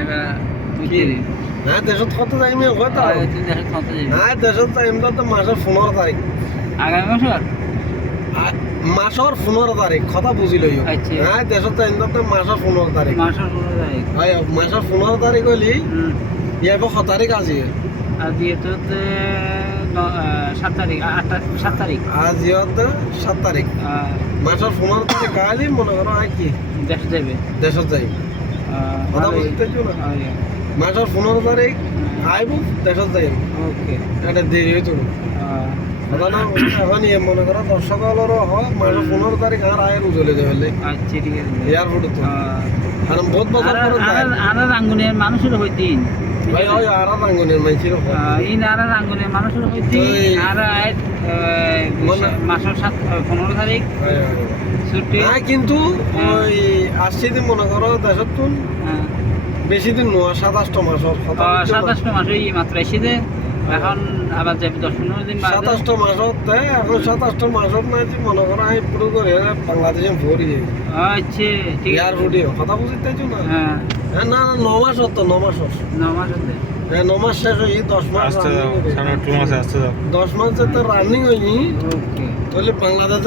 এবার বুঝতে দিন হ্যাঁ দেশত কত যাইম কথা হ্যাঁ দেশত যাইম তো মাসের 15 তারিখ আগামী মাসের মাসের 15 তারিখ কথা বুঝি লইও আচ্ছা। হ্যাঁ দেশত যাইম তো মাসের 15 তারিখ মাসের 15 তারিখ হয় মাসের 15 তারিখ হলি ইয়াব 7 তারিখ আজি আর দিয়ে তো 7 তারিখ 7 তারিখ আজ ইয়াদ 7 তারিখ মাসের 15 তারিখ আইলি মনে করো আই কি দেশ যাবে দেশত যাই কথা বুঝতেছো না মাসের 15 তারিখ আইব দেশত যাইম ওকে এটা দেরি হইতো কথা না এখন ইয়ে মনে করো দর্শকলেরও হয় মাসের 15 তারিখ আর আয়ের উজলে যাবে আচ্ছা ঠিক আছে এয়ারপোর্টে তো আর বহুত বছর পরে যায় আর রাঙ্গুনের মানুষের হইতিন ভাই ওই আর রাঙ্গুনের মাইছিল এই নারা রাঙ্গুনের মানুষের হইতিন আর মাসের 15 তারিখ ছুটি না কিন্তু ওই আসছে দিন মনে করো দেশত তুন বেশি দিন নোয়া 27 মাসের 27 মাস এই মাত্র এসেছে এখন আবার যাবি 10-15 দিন বাদে 27 মাসত এখন 27 মাসত না যে মনে করো আমি পুরো করে বাংলাদেশে ভরি যাই আচ্ছা ঠিক আছে এয়ারপোর্টে কথা বুঝতেছো না হ্যাঁ হ্যাঁ না 9 মাস হতো 9 মাস 9 মাস হতে হ্যাঁ 9 মাস শেষ হই 10 মাস আসতে দাও 2 মাসে আসতে দাও 10 মাস যেতে রানিং হইনি ওকে তাহলে বাংলাদেশে